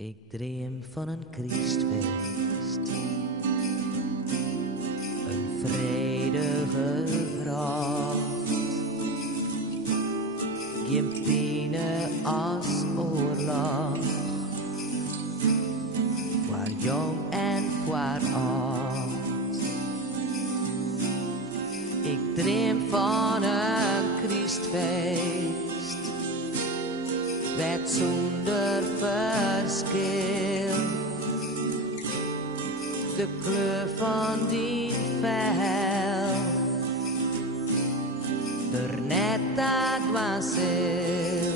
Ik dream van een Christfeest, een vredige gracht, geen pine als oorlog, voor jong en voor oud. Ik dream van een Christfeest, werd zonder verschil. De kleur van die vel, er net dat was heel.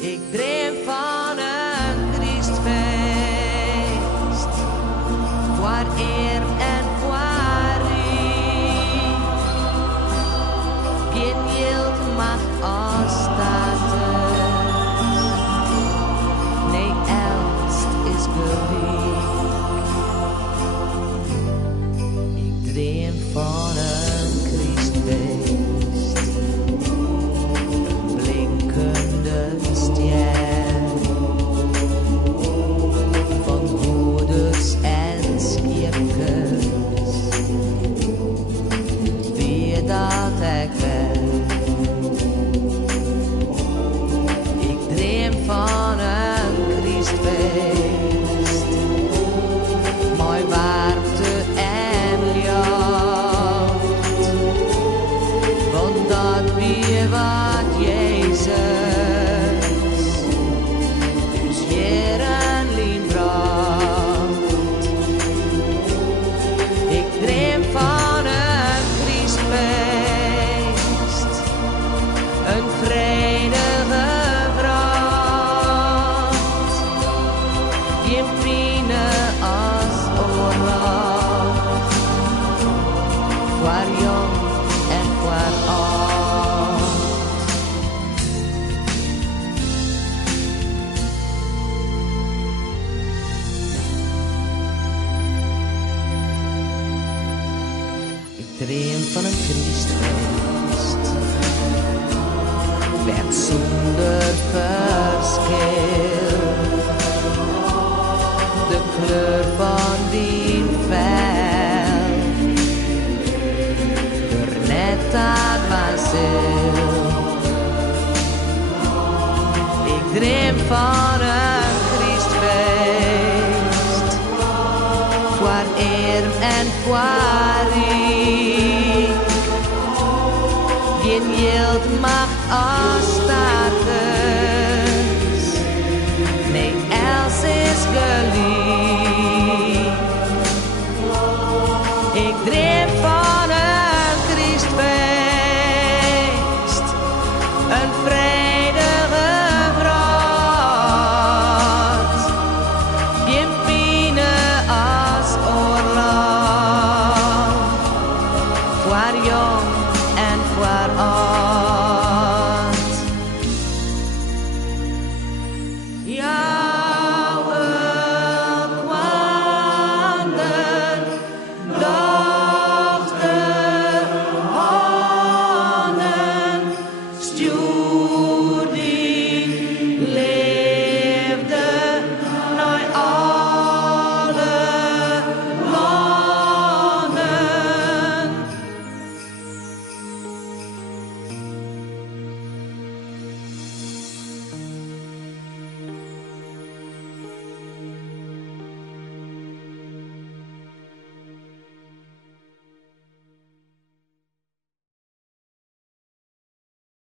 Ik dream van een Christfeest, voor eer en voor riet. Geen geld macht als ik dream van een Christfeest, een blinkende ster, van hoeders en schipkes, wie dat ik ben. Ik dream van een Christfeest, wat Jezus dus jaren lien bracht. Ik dream van een Christfeest, een vredige gracht, geen pine als oorlog, voor jong en voor oud. Ik dream van een Christfeest, werd zonder verschil. De kleur van die vel, er net dat was heel. Ik dream van een Christfeest, voor eer en voor